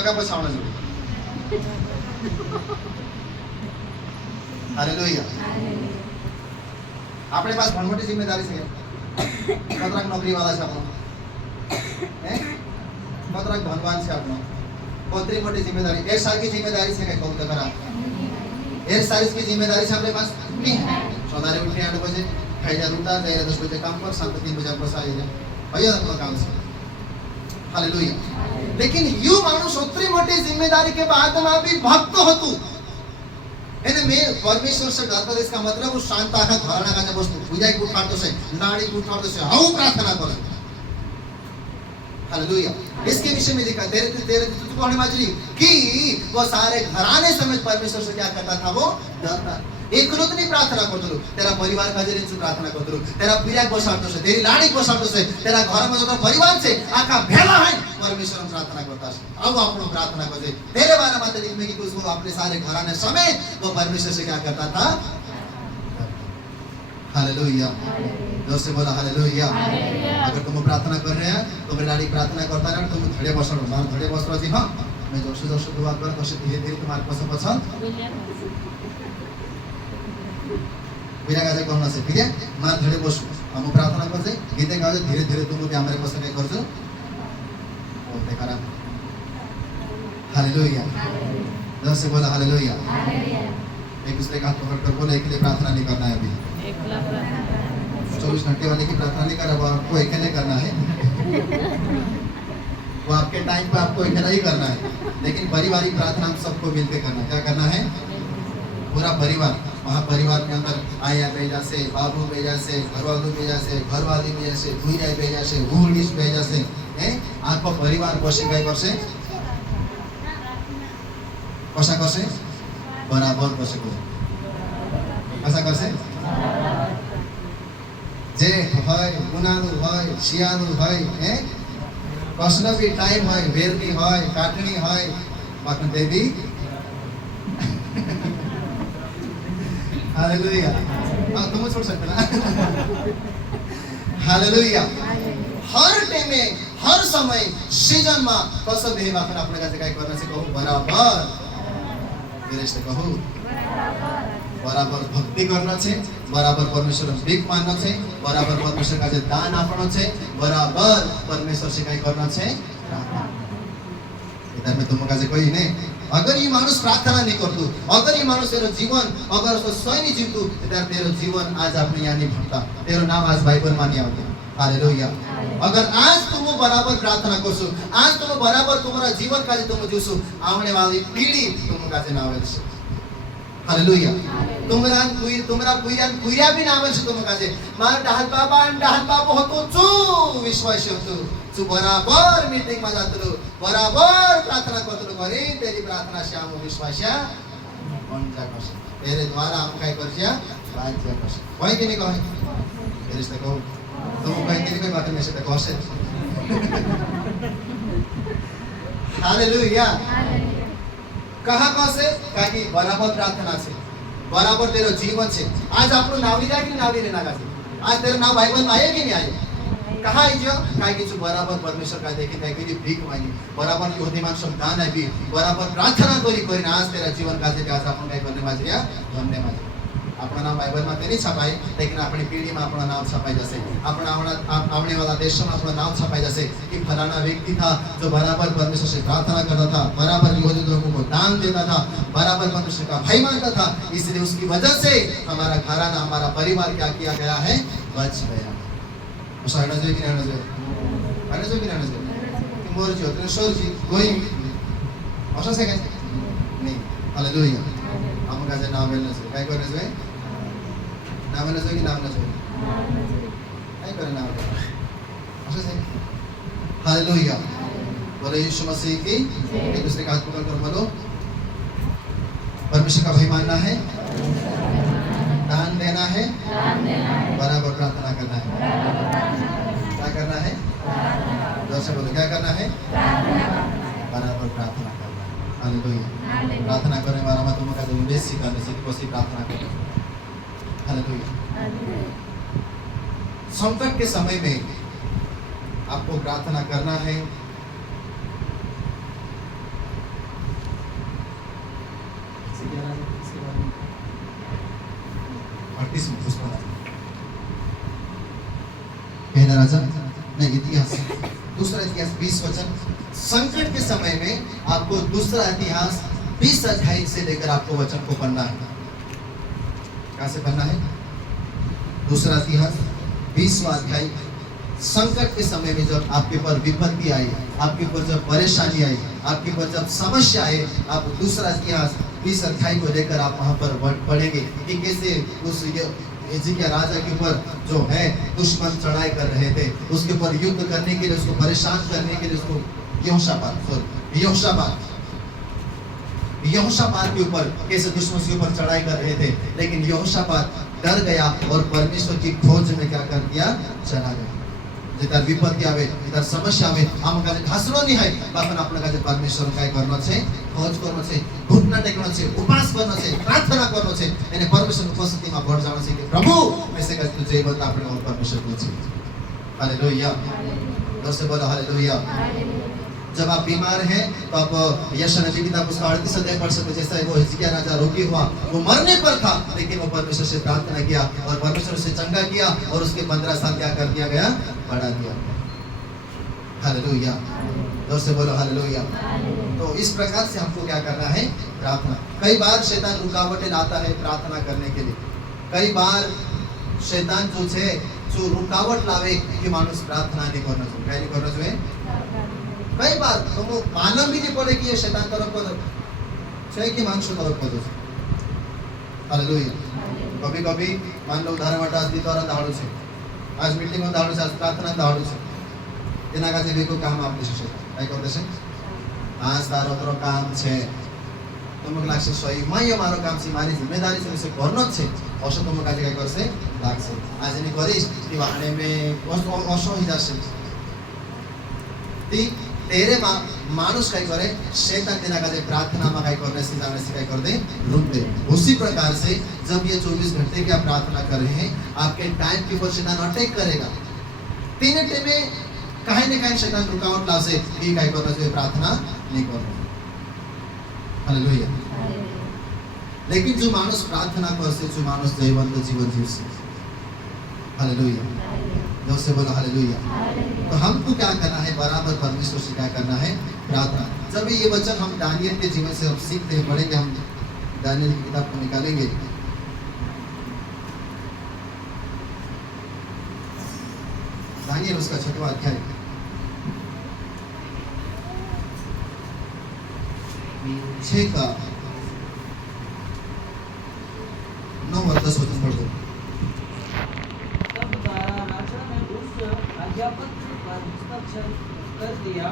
क्या पछाउन जो हालेलुया अपने पास बहुत मोटी जिम्मेदारी है कतराक नौकरी वाला है आपनो हैं कतराक धनवान है आपनो कतरी मोटी जिम्मेदारी एक साल की जिम्मेदारी से क्या कहूं करा एक साल की जिम्मेदारी से अपने पास नहीं है सवारे उठे 8 बजे खाई जा रूटा गए 10 बजे काम पर 7 3 बजे बस आ जाए भैया अपना काम से हालेलुया लेकिन यू मानुष उतरी मोटी जिम्मेदारी के बाद में भी भक्त हो तू એને મે પરમેશ્વર से डरता इसका मतलब वो शांत आंख धारणा का जब वस्तु पूजा को उठातो से नाड़ी को उठातो से हाउ प्रार्थना करे हालेलुया इसके विषय में लिखा तेरे तेरे तू कहने माजरी कि वो सारे घराने समेत परमेश्वर से क्या करता था वो डरता एक रोज नहीं प्रार्थना करतो तेरा परिवार का जरिए से प्रार्थना करतो तेरा पिया बसातो से तेरी लाड़ी बसातो से तेरा घर में जो परिवार से आका भेला है परमेश्वर हम प्रार्थना करता है अब आपनो प्रार्थना करते तेरे बारे में लिख में कि उसको अपने सारे घराने समेत वो परमेश्वर से क्या करता था हालेलुया जोर से बोला हालेलुया अगर तुम प्रार्थना कर रहे हैं तो मेरी लाड़ी प्रार्थना करता है तुम धड़े बसो मार धड़े बस रही हां मैं जोर से दुआ कर कैसे धीरे धीरे तुम्हारे पास पसंद बिना गाजे कहना से ठीक है मार धड़े बस हम प्रार्थना करते गीते गावे धीरे धीरे तुम भी हमारे पास क्या करछो और देखा रहा हालेलुया जोर से बोला हालेलुया एक दूसरे का हाथ पकड़ कर बोले एक लिए प्रार्थना नहीं करना है अभी 24 घंटे वाले की प्रार्थना नहीं करना वो आपको अकेले करना है वो आपके टाइम पे आपको अकेला ही करना है लेकिन पारिवारिक प्रार्थना हम सबको मिलकर करना क्या करना है पूरा परिवार महापरिवार के अंदर आया बेजा से बाबू बेजा से घरवालों बेजा से घरवाली बेजा से भूइया बेजा से भूलिस बेजा से हैं आपको परिवार बसे गए वर्षे कसा कसे बराबर बसे को कसा कसे जे হয় গুনালু হয় শিয়ালু হয় हैं कसनो भी टाइम है बेरनी है काटनी है बाकी देवी हालेलुया हां तुम छोड़ सकते ना हालेलुया हर टाइम में हर समय सीजन में कसो भी बाकी अपने का काय करना से कहूं बराबर गिरेश कहूं बराबर भक्ति करना छे बराबर परमेश्वर भीख मानना छे बराबर परमेश्वर का दान आपनो छे बराबर परमेश्वर से काय करना छे इधर में तुम का कोई नहीं अगर ये मानुष प्रार्थना नहीं करतु अगर ये मानुष तेरो जीवन अगर उसको स्वयं नहीं जीवतु इधर तेरो जीवन आज अपने यहाँ नहीं भरता तेरो नाम आज बाइबल में नहीं आता हालेलुया अगर आज तुम बराबर प्रार्थना करसु आज तुम बराबर तुम्हारा जीवन का तुम जीसु आने वाली पीढ़ी तुम का ना आवे हालेलुया तुम्हारा पुइया भी ना आवे तुम का मार डहाल बाबा होतो चू विश्वास होतो तू बराबर मीटिंग में जातलो बराबर प्रार्थना करतलो घरे तेरी प्रार्थना से हम विश्वासा बन जाकस तेरे द्वारा हम काय करछिया राज्य करछ कोई के नहीं कहे तेरे से कहो तुम कहीं के कोई बात में से कहो से हालेलुया कहा कसे काकी बराबर प्रार्थना से बराबर तेरो जीवन से आज आपनो नावली जाए कि नावली लेना गाছে आज तेरा नाम बाइबल में आए कि नहीं आए कहा है जो काहे कि बराबर परमेश्वर का देखी था कि भीख मांगी बराबर यहूदी मानसम दान है भी बराबर प्रार्थना करी आज तेरा जीवन का जे आज अपन काय करने माजरिया धन्यवाद अपना नाम बाइबल में नहीं छपाए लेकिन अपनी पीढ़ी में अपना नाम छपाई जैसे अपना आने वाला देश में अपना नाम छपाई जैसे कि फलाना व्यक्ति था जो बराबर परमेश्वर से प्रार्थना करता था बराबर यहूदी लोगों को दान देता था बराबर परमेश्वर का भाई मानता था इसलिए उसकी वजह से हमारा घराना हमारा परिवार क्या किया गया है बच गया उसाइना जो कि रहना जो रहना जो कि रहना जो मोर जो तेरे शोर जी गोइंग ऐसा से कैसे नहीं हालेलुया हम का से नाम लेना से काय करने से नाम लेना से कि नाम लेना से काय करे नाम ऐसा से हालेलुया बोले यीशु मसीह की एक दूसरे का हाथ पकड़ कर बोलो परमेश्वर का भाई मानना है दान देना है बराबर प्रार्थना करना है क्या करना है जोर से बोलो क्या करना है बराबर प्रार्थना करना है हालेलुया प्रार्थना करने वाला मत तुम का बेसी करने से कोसी प्रार्थना करो हालेलुया संकट के समय में आपको प्रार्थना करना है राजा नहीं, इतिहास, दूसरा इतिहास 20 वचन। संकट के समय में आपको दूसरा इतिहास 20 अध्याय से लेकर आपको वचन को पढ़ना है। कहां से पढ़ना है? दूसरा इतिहास 20वां अध्याय। संकट के समय में जब आपके ऊपर विपत्ति आई, आपके ऊपर जब परेशानी आई, आपके ऊपर जब समस्या आई, आप दूसरा इतिहास 20 अध्याय को लेकर आप वहां पर पढ़ेंगे कि कैसे उस हिजकिय्याह राजा के ऊपर जो है दुश्मन चढ़ाई कर रहे थे, उसके ऊपर युद्ध करने के लिए, उसको परेशान करने के लिए, उसको यहोशापात के ऊपर कैसे दुश्मन के ऊपर चढ़ाई कर रहे थे, लेकिन यहोशापात डर गया और परमेश्वर की खोज में क्या कर दिया? चला गया। जिधर विपत्ति आवे, जिधर समस्या आवे, हम का हसलो नहीं है, बापन अपना का परमेश्वर काय करना छे, खोज करना छे, घुटना टेकना छे, उपास करना छे, प्रार्थना करना छे, यानी परमेश्वर की उपस्थिति में बढ़ जाना छे कि प्रभु मैं से कहते तुझे बता अपने और परमेश्वर को छे। हालेलुया, जोर से बोलो हालेलुया। जब आप बीमार हैं तो आप यशायाह नबी की किताब उसका 38 अध्याय पढ़ सकते। जैसा वो हिजकिय्याह राजा रोगी हुआ, वो मरने पर था, लेकिन वो परमेश्वर से प्रार्थना किया और परमेश्वर से चंगा किया और उसके 15 साल क्या कर दिया गया? बढ़ा दिया। हालेलुया, जोर से बोलो हालेलुया। तो इस प्रकार से हमको क्या करना है? प्रार्थना। कई बार शैतान रुकावटें लाता है प्रार्थना करने के लिए। कई बार शैतान जो रुकावट लावे कि मानुष प्रार्थना नहीं करना चाहिए, क्या नहीं करना चाहिए। कई बार तुम मालूम भी नहीं पड़े कि ये शैतान तरफ को कि मानुष्य तरफ को। हालेलुया। कभी कभी मान लो उदाहरण માટે आज द्वारा दाड़ू છે, आज मीटिंग में दाड़ू છે, आज प्रार्थना दाड़ू છે, એના કાજે બેકો કામ આપી છે કાઈ કરતે છે। आज તારો કરો કામ છે, તમને લાગશે સોય માય મારો કામ છે, મારી जिम्मेदारी છે, વિશે કરનો જ છે, ઓશો તમને કાજે કાઈ કરશે લાગશે। आज ની કરીશ કે વાણે મે ઓશો ही જશે। तेरे मानुष काय करे, शैतान तेना का प्रार्थना में काय करने से जाने से काय कर दे, रुक दे। उसी प्रकार से जब ये 24 घंटे की आप प्रार्थना कर रहे हैं, आपके टाइम के ऊपर शैतान अटैक करेगा। तीन टाइम में कहीं न कहीं शैतान रुकावट ला से ये काय करना चाहिए, प्रार्थना नहीं करना। हालेलुया। लेकिन जो मानुष प्रार्थना करते, जो मानुष जयवंत जीवन जीवसे। हालेलुया, जोर से बोलो हालेलुया। तो हमको क्या करना है? बराबर परमेश्वर से क्या करना है? प्रार्थना। जब ये वचन हम दानियल के जीवन से हम सीखते हैं, पढ़ेंगे, हम दानियल की किताब को निकालेंगे। दानियल उसका 6वां अध्याय, 6 का 9 और 10 वचन पढ़ दो। पत्र पर हस्ताक्षर कर दिया।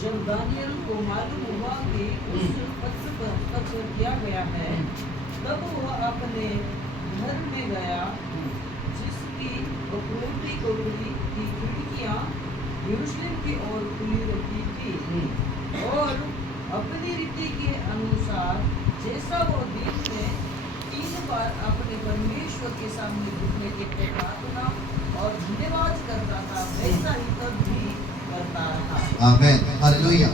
जब दानियल को मालूम हुआ कि उस पत्र पर हस्ताक्षर किया गया है, तब वह अपने घर में गया, जिसकी बखूबी कोठरी की खिड़कियां यरूशलेम की ओर खुली रखी थी, और अपनी रीति के अनुसार जैसा वो दिन में 3 बार अपने परमेश्वर के सामने झुकने के लिए प्रार्थना और धन्यवाद करता था, वैसा ही तब भी करता रहा। आमीन, हालेलुया।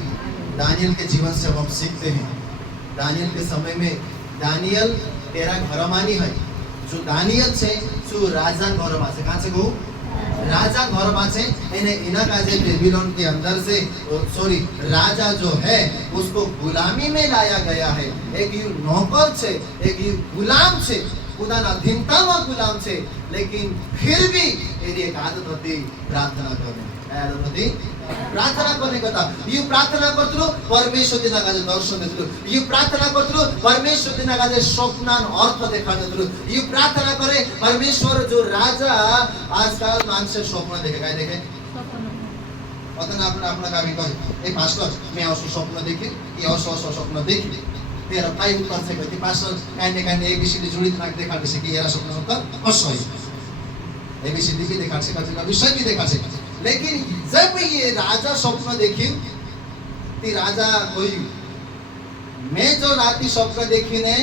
दानियल के जीवन से हम सीखते हैं। दानियल के समय में दानियल तेरा घरमानी है, जो दानियल से जो राजा घरमा से, कहां से गो? राजा घरमा से, इना का जे बेबीलोन के अंदर से राजा जो है उसको गुलामी में लाया गया है। एक नौकर से, एक गुलाम से, खुदाना अधीनताમાં ગુલામ છે, लेकिन फिर भी मेरी एक आदत होती प्रार्थना करने। आदत होती प्रार्थना करने करता। ये प्रार्थना करतलो परमेश्वर तेना काजे दर्शन देतलो, ये प्रार्थना करतलो परमेश्वर तेना काजे स्वप्नान अर्थ देखाडतलो, ये प्रार्थना करे परमेश्वर। जो राजा आजकल माणसे स्वप्न देखे, काय देखे? स्वप्न। अपना का भी कहे ए पास्टर मैं असो स्वप्न देखे, ये असो स्वप्न देखे, तेरा काय उत्तर से कहती पास्टर काने एबीसीडी जुड़ित नाक देखाडे छे कि एरा स्वप्न उत्तर असो है, एबीसीडी भी देखाडे छे, कभी विषय भी देखाडे छे। लेकिन जब ये राजा स्वप्न देखी, ती राजा कोई मैं जो राती स्वप्न देखी ने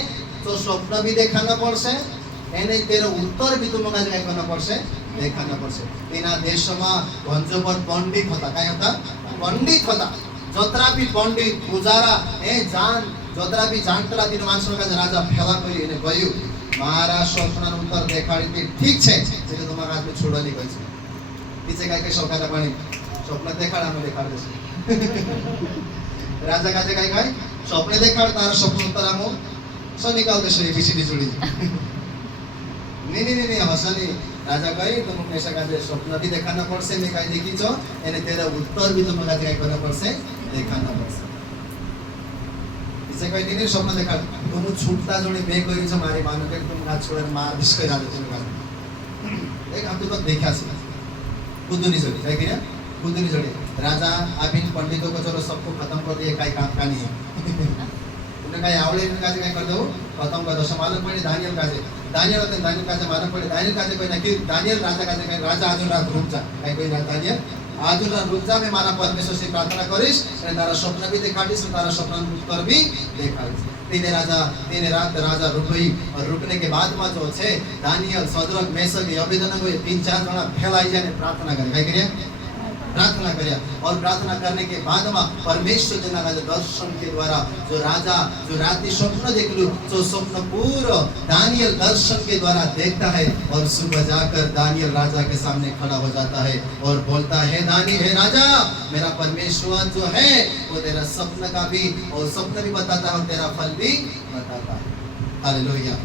तो स्वप्न भी देखाना पड़से, एने तेरा उत्तर भी तुमका काय करना पड़से, देखाना पड़से। एना देशमा भंजोपर पंडित होता, काय होता? पंडित होता। जतरा भी पंडित पुजारा ए जान जतरा भी जानतरा दिन मानसो का राजा फेला करी ने कहू मारा स्वप्न उत्तर देखाड़ी ठीक छे, એટલે તમારા હાથ में छोड़વાની કહી છે। तिचे काय काय शोकाला म्हणे स्वप्न देखाड आम्ही देखाड राजा काजे काय काय स्वप्न देखाड तारा स्वप्न उत्तर आमो सो निकाल दे शरी बिसिडी जोड़ी नहीं हसनी राजा कही तुम ऐसा काजे स्वप्न भी देखाना पड़से मैं काय देखी छो एने तेरा उत्तर भी तुम काजे काय करना पड़से देखाना पड़से इसे कही नहीं स्वप्न देखाड तुम छूटता जोड़ी बे करी छो मारी मानो के तुम आज छोड़ मार दिस कई राजा तुम का एक हम तो देखा से बुद्धुनी जोड़ी काय किया बुद्धुनी जोड़ी राजा अबिन पंडितों को चलो सबको खत्म कर दिए काय काम का नहीं है उन्हें काय आवड़े इनका काजे काय कर दो खत्म कर दो समालम पड़े दानियल काजे मालूम पड़े दानियल काजे कोई नहीं दानियल राजा काजे काय राजा आजुन रात रुक जा काय कोई दानियल आजुन रात रुक जा मैं मारा परमेश्वर से प्रार्थना करिस और तारा स्वप्न भी देखाड़िस और तारा स्वप्न उत्तर भी देखाड़िस तीन रात राजा रुक गई और रुकने के बाद में जो है दानियल सदरक मेशक अबेदनगो 3-4 जना फैलाई जाने प्रार्थना करे काय करिया प्रार्थना करिया और प्रार्थना करने के बाद में परमेश्वर जना का दर्शन के द्वारा जो राजा जो रात्रि स्वप्न देख लू जो स्वप्न पूरा दानियल दर्शन के द्वारा देखता है और सुबह जाकर दानियल राजा के सामने खड़ा हो जाता है और बोलता है हे राजा मेरा परमेश्वर जो है वो तेरा स्वप्न का भी और स्वप्न भी बताता है और तेरा फल भी बताता है हालेलुया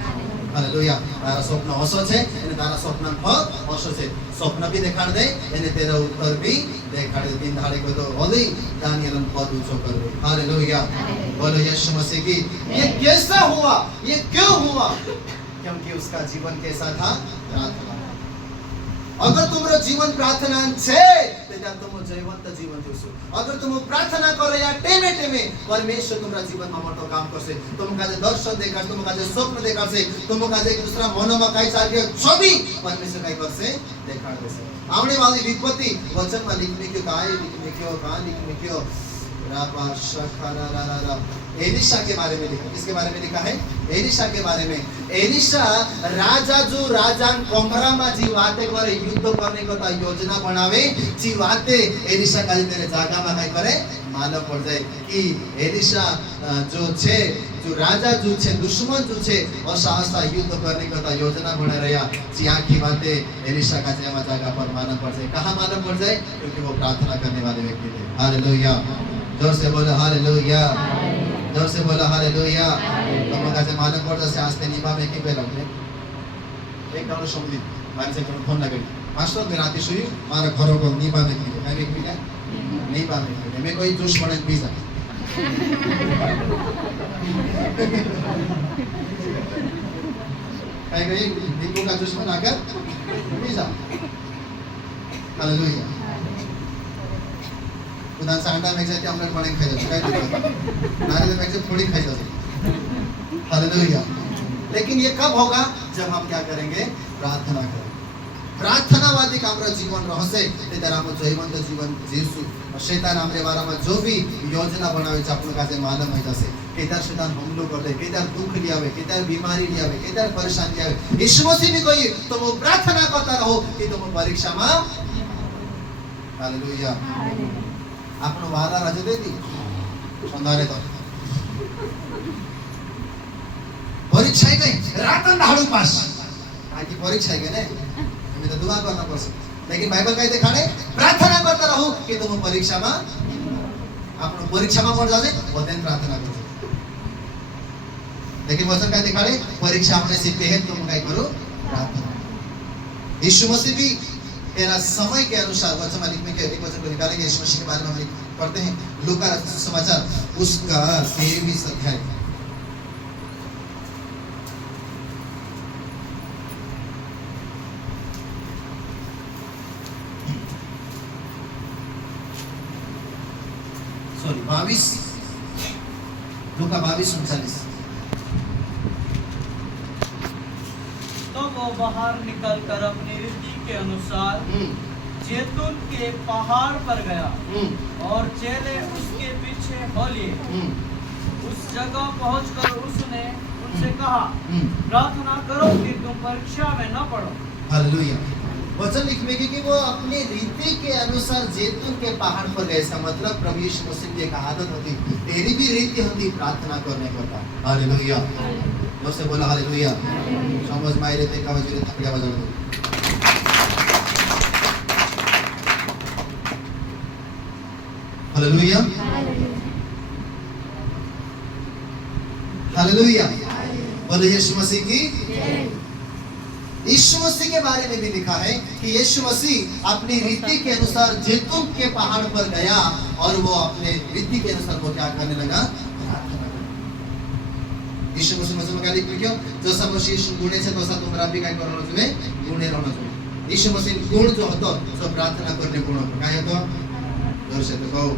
हालेलुया तारा स्वप्न असो छे અને તારા સ્વપ્ન ફળ असो छे स्वप्न भी देखाड़ दे અને तेरा उत्तर भी देखाड़ दे दिन धाड़े को तो होली दानियल पद ऊंचो कर दे हालेलुया बोलो यीशु मसीह की ये कैसा हुआ ये क्यों हुआ क्योंकि उसका जीवन कैसा था प्रार्थना अगर तुम्हारा जीवन प्रार्थना छे तो तुम जयवंत जीवन जीवसो अगर तुम प्रार्थना करे या टेमे टेमे परमेश्वर तुम्हारा जीवन में मोटो काम करसे तुम काजे दर्शन देखाड़ तुम काजे स्वप्न देखाड़से तुम काजे एक दूसरा मनो में काई चाल गयो छवि परमेश्वर काई करसे देखाड़ देसे आउने वाली विपत्ति वचन में लिखने क्यों कहां लिखने क्यों राबा शखरा एलिशा के बारे में लिखा किसके बारे में लिखा है एलिशा के बारे में एलिशा राजा जो राजान कमरा में जी वाते करे युद्ध करने को ता योजना बनावे जी वाते एलिशा का तेरे जागा में काय करे मालूम पड़ जाए कि एलिशा जो छे जो राजा जो छे दुश्मन जो छे असाहसा युद्ध करने को ता योजना बना रहा जी आखी बातें एलिशा का जेमा जागा पर मालूम पड़ जाए कहां मालूम पड़ जाए क्योंकि वो प्रार्थना करने वाले व्यक्ति थे हालेलुया जोर से बोलो हालेलुया जोर से बोलो हालेलुया तुम का से मालूम पड़ जाए आस्ते निभा में की बेल अपने एक डाउन समुदी मारे से फोन ना करी मास्टर मैं रात सोई मारा घरों को निभा में की मैं एक मिनट निभा में मैं कोई जूस बने पिज़्ज़ा काय गई नींबू का जूस बनाकर पिज़्ज़ा हालेलुया उदाहरण सांडा में जाते हम लोग बड़े खाई जाते काय दिक्कत नारियल में से थोड़ी खाई जाती हालेलुया लेकिन ये कब होगा जब हम क्या करेंगे प्रार्थना करेंगे प्रार्थनावादी का हमारा जीवन रहसे ते तरह हम जयवंत जीवन जीवसु और शैतान हमरे बारे में जो भी योजना बनावे छ अपन का से मालूम है जैसे केदार शैतान हमलो कर दे केदार दुख लियावे केदार बीमारी लियावे केदार परेशानी लियावे यीशु मसीह भी कोई तो वो प्रार्थना करता रहो कि तुम परीक्षा में हालेलुया आपनो वाला राजा देती संधारे तो परीक्षा ही नहीं रातन धाड़ू पास आकी परीक्षा है ने हमें तो दुआ करना पड़से लेकिन बाइबल कहते खाने प्रार्थना करता रहो कि तुम परीक्षा में आपनो परीक्षा में पड़ जाओगे वो दिन प्रार्थना करो लेकिन वचन कहते खाने परीक्षा होने से पहले तुम क्या करो प्रार्थना यीशु मसीह भी तेरा समय के अनुसार वचन में लिखने के एक वचन को निकालेंगे यीशु मसीह के बारे में हम पढ़ते हैं लूका समाचार उसका 23 अध्याय सॉरी 22 लूका 22:39 तो वो बाहर निकलकर अपनी रीति के अनुसार जैतून के पहाड़ पर गया और चेले उसके पीछे हो लिए उस जगह पहुंचकर उसने उनसे कहा प्रार्थना करो कि तुम परीक्षा में न पड़ो हालेलुया वचन लिखने की कि वो अपनी रीति के अनुसार जैतून के पहाड़ पर गए इसका मतलब प्रभु यीशु मसीह की एक आदत होती तेरी भी रीति होती प्रार्थना करने का हालेलुया दोस्त बोला हालेलुया समझ में आई रहते का वजह थकड़िया बजा दो हालेलुया, हालेलुया। बोलो यीशु मसीह की। यीशु मसीह के बारे में भी लिखा है कि यीशु मसीह अपनी रीति के अनुसार जैतून के पहाड़ पर गया और वो अपने रीति के अनुसार वो क्या करने लगा? यीशु मसीह मसीह क्यों जैसा मसीह गुणे से तसा तुम्हारा भी काय करना चाहिए? गुणे रहना चाहिए। यीशु मसीह गुण जो होता सो प्रार्थना करने गुण होता काय होता? जोर से तो कहो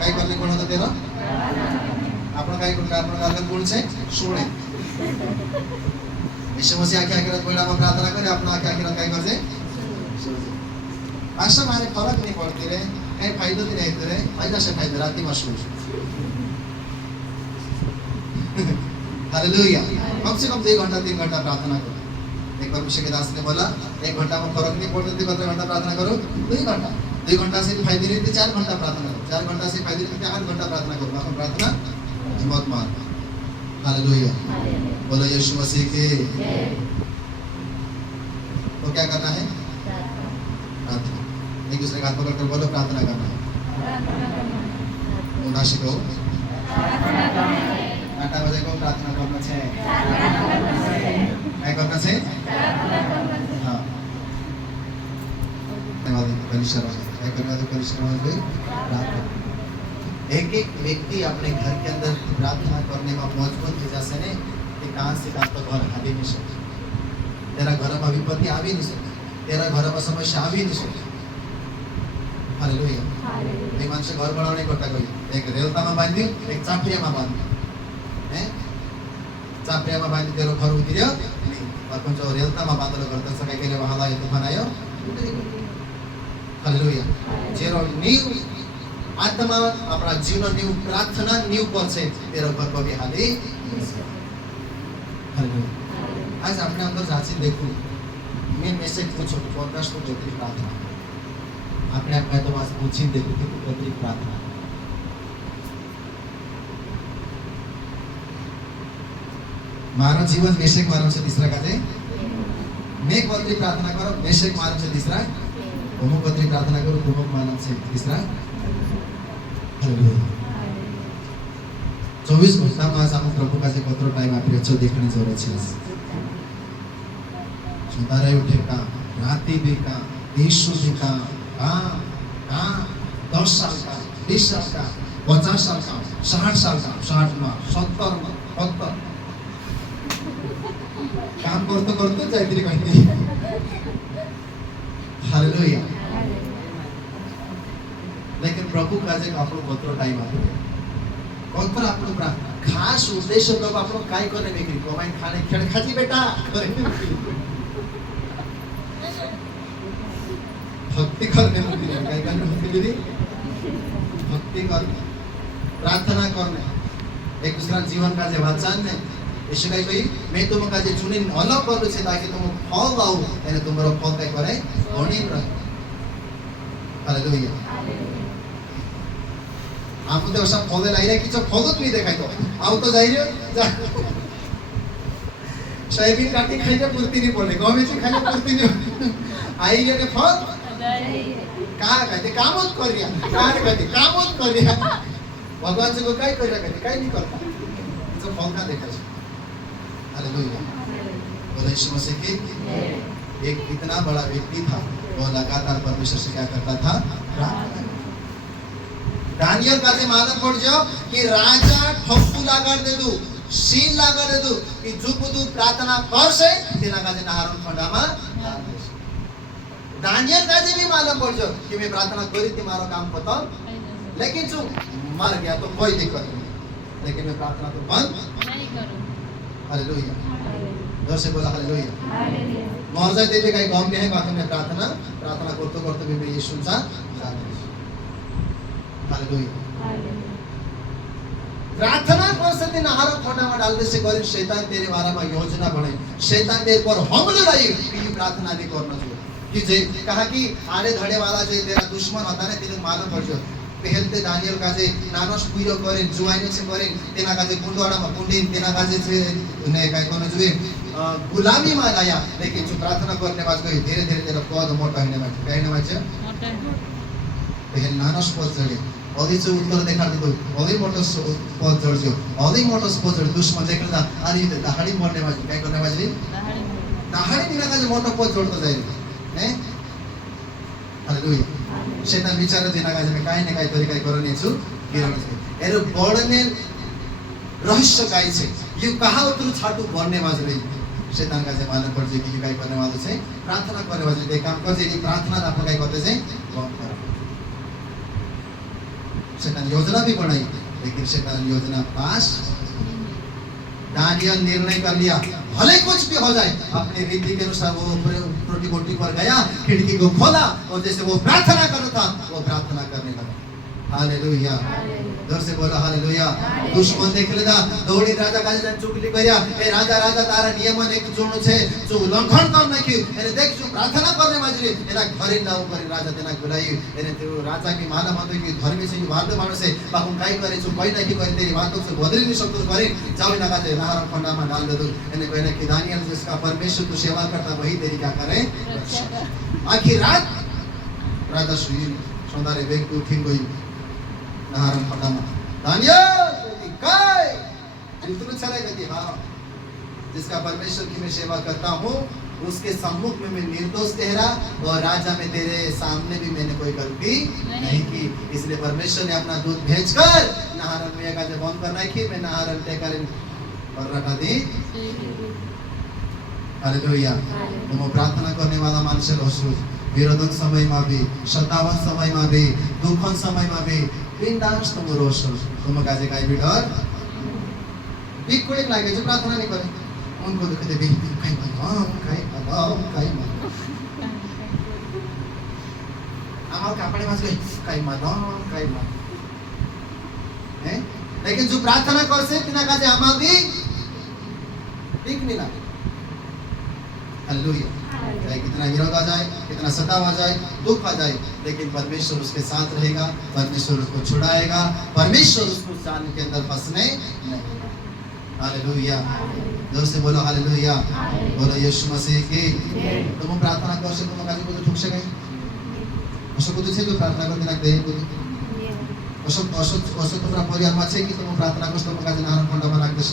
काय करने गुण होता तेरा? आपण काय गुण आपण गुण से सुने। यीशु मसीह क्या करत पहिला हम प्रार्थना करे अपना क्या करत काय करते? अशा मारे फरक नहीं पड़ती रे, काही फायदा नहीं रहते रे, फायदा से फायदा राती मशहूर। हालेलुया। कम से कम 2 घंटा 3 घंटा प्रार्थना करो। एक बार मुझे दास ने बोला 1 घंटा में फर्क नहीं पड़ता, 2 घंटा प्रार्थना करो। 2 घंटा 2 घंटा से फायदे नहीं, 4 घंटा प्रार्थना करो। 4 घंटा से फायदे नहीं, 8 घंटा प्रार्थना करो। अपन प्रार्थना हिम्मत मार। हालेलुया। बोलो यीशु मसीह के। तो क्या करना है? प्रार्थना। एक दूसरे का हाथ पकड़ कर बोलो प्रार्थना करना है। उन्हें शिको 8 बजे को प्रार्थना करना है। क्या करना है? हाँ। एक एक व्यक्ति अपने घर के अंदर प्रार्थना करने में मजबूत हो जैसे ने कि कहाँ से कहाँ तो घर आ भी नहीं सकते, तेरा घर में विपत्ति आ भी नहीं सकती, तेरा घर में समस्या आ भी नहीं सकती। हालेलुया। नहीं मानसे घर बनाने करता कोई एक रेलता में बांध दियो, एक चापड़िया में बांध दियो, हैं? चापड़िया में बांध तेरो घर उतरियो नहीं, और कुछ और रेलता में बांध लो करता सके के लिए वहाँ लाये तो बनायो। हालेलुया। जेरो नीव आत्मा अपना जीवन नीव प्रार्थना नीव पर से तेरा घर पर भी हाली। हालेलुया। आज अपने अंदर जांची देखो, मैं मैसेज पूछो पॉडकास्ट को देखी प्रार्थना अपने आप में तो आज पूछी देखो कि तू कतरी प्रार्थना मानव जीवन मेषक मानव से तीसरा कहते मैं कतरी प्रार्थना करो मेषक मानव से तीसरा तुम कतरी प्रार्थना करो तुम मानव से तीसरा। 24 घंटा में हम प्रभु का कतरो टाइम आप देखने जरूरत है। सुतारे उठे का राती भी का दिशु भी का 10 साल का 20 साल का 50 साल का 60 साल का 60 में 70 में 70 काम करते जायत्री कहती। हालेलुया। लेकिन प्रभु का जे आपको कतरो टाइम आते कतरो आपको खास उद्देश्य तो आपको काय करने में कमाई खाने खेल खाती बेटा भक्ति करने काय करने दीदी भक्ति करने प्रार्थना करने एक दूसरा जीवन का जे वचन ने यीशु कही भाई मैं तुम का जे चुनी अलग करू छे ताकि तुम फल लाओ एने तुम्हारो फल काय करे घणी रहे। हालेलुया। आप तो सब फल लाई रे किछ फल नहीं देखाई तो आउ तो जाई रे सोयाबीन काटी खाई रे पूर्ति नहीं पड़े गमे से खाई पूर्ति नहीं आई रे के फल कहाँ कहते काम करिया कहाँ कहते काम करिया भगवान से को काय करिया कहते काय नहीं करता तो फल का देखा है। हालेलुया। बोलो यीशु मसीह की। एक इतना बड़ा व्यक्ति था वो लगातार परमेश्वर से क्या करता था? प्रार्थना। दानियल का जे मालूम पड़ जाओ कि राजा ठप्पू लगा दे दू सील लगा दे दू कि जुपुदू प्रार्थना कर से तेना का जे नहारण खंडा में दानियल का जे भी मालूम पड़ जाओ कि मैं प्रार्थना करी थी मारो काम खत्म लेकिन जो मर गया तो कोई दिक्कत नहीं लेकिन मैं प्रार्थना तो बंद नहीं करूं। हालेलुया। जोर से बोला हालेलुया। मर जाए देते काही गम नहीं बाकी मैं प्रार्थना करते भी मैं यीशु सा हालेलुया। प्रार्थना कर सकते नहार खंडा में डाल दे से गरीब शैतान तेरे बारे में योजना बने शैतान तेरे पर हमले लाई कि प्रार्थना नहीं करना चाहिए कि जे कहा कि आड़े धड़े वाला जे तेरा दुश्मन होता ने तेरे मालूम पड़ जाओ पहलते दानियल का जे नानस पुरो करे जुआइने से करे तेना का जे कुंडवाड़ा में कुंडी तेना का जे ने काय कोन जुए गुलामी में लाया लेकिन जो प्रार्थना करने बाद कोई धीरे-धीरे तेरा पद मोटा होने में कहने में मोटा हे नानस पद जड़े अधीच उत्तर देखा दो अधी मोटो पद जड़ जो अधी मोटो पद जड़ दुश्मन देख लेता अरे ये दहाड़ी मरने वाली क्या करने वाली दहाड़ी बिना का जो मोटो पद जोड़ तो जाए हैं हालेलुया शैतान विचार देना का में काई ने काई तरी काई करने छु किरण छे एरो बड़ने रहस्य काई छे यो कहा उतर छाटू बनने वाज रही शैतान का जे मालूम पड़ जे कि काई करने वाला छे प्रार्थना करने वाले दे काम कर जे कि प्रार्थना आप काई करते छे बंद कर शैतान योजना भी बनाई लेकिन शैतान योजना पास दानियल निर्णय कर लिया भले कुछ भी हो जाए अपने रीति के अनुसार वो रोटी बोटी पर गया खिड़की को खोला और जैसे वो प्रार्थना कर रहा था वो प्रार्थना करने लगा हालेलुया जोर से बोलो हालेलुया दुश्मन देख लेदा दौड़ी राजा का जन चुगली करया ए राजा राजा तारा नियमन एक जोणो छे जो उल्लंघन कर नाख्यु एने देख जो प्रार्थना करने माजरी एना घरे नाउ करी राजा तेना बोलाई एने त्यो राजा की माला मातो की धर्मी से भारत मानुस है बाकुम काई करे छु कोई नहीं करे तेरी बातों से बदली नहीं सकतो करे जाओ ना काते नहर खंडा में डाल दे दो एने कहने कि दानियल जिसका परमेश्वर तू सेवा करता वही तेरी क्या करे आखिर रात राजा सुई सौंदर्य व्यक्ति उठी गई नहर खंडा में दानियल काय जितने चले गए हाँ जिसका परमेश्वर की मैं सेवा करता हूँ उसके सम्मुख में मैं निर्दोष ठहरा और राजा में तेरे सामने भी मैंने कोई गलती नहीं की इसलिए परमेश्वर ने अपना दूध भेजकर नहारन में का जब बंद करना है कि मैं नहारन तय करें और रखा दी हालेलुया तुम प्रार्थना करने वाला मानसिक होसु विरोधन समय में भी सतावन समय में भी दुखन समय में भी बिंदास तुम रोशो तुम काजे काई भी डर बिक कोई लागे जो प्रार्थना नहीं करे उनको दुख दे बिक काई मत आमार कापड़े मास काई मत हैं लेकिन जो प्रार्थना कर से तिना काजे आमा भी बिक नहीं लागे हालेलुया चाहे कितना विरोध आ जाए कितना सताव आ जाए दुख आ जाए लेकिन परमेश्वर उसके साथ रहेगा परमेश्वर उसको छुड़ाएगा परमेश्वर उसको जान के अंदर फंसने नहीं हालेलुया जोर से बोलो हालेलुया बोलो यीशु मसीह की तुम प्रार्थना कर से तुम काजे को ठुक सके असो को छे जो प्रार्थना करते ना दे को असो तुम्हारा परिवार में छे कि तुम प्रार्थना कर तुम काजे नारायण खंड में राख दे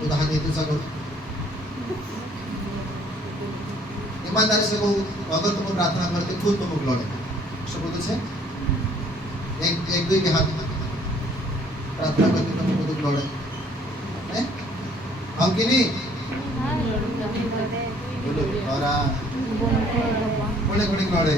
उदाहरण दे तुझा को ईमानदारी से कहूँ अगर तुम प्रार्थना करते खुद तुम लड़े सब कुछ है एक दुई के हाथ प्रार्थना करते तुम खुद लड़े हैं हम कि नहीं बोलो और कोने कोने लड़े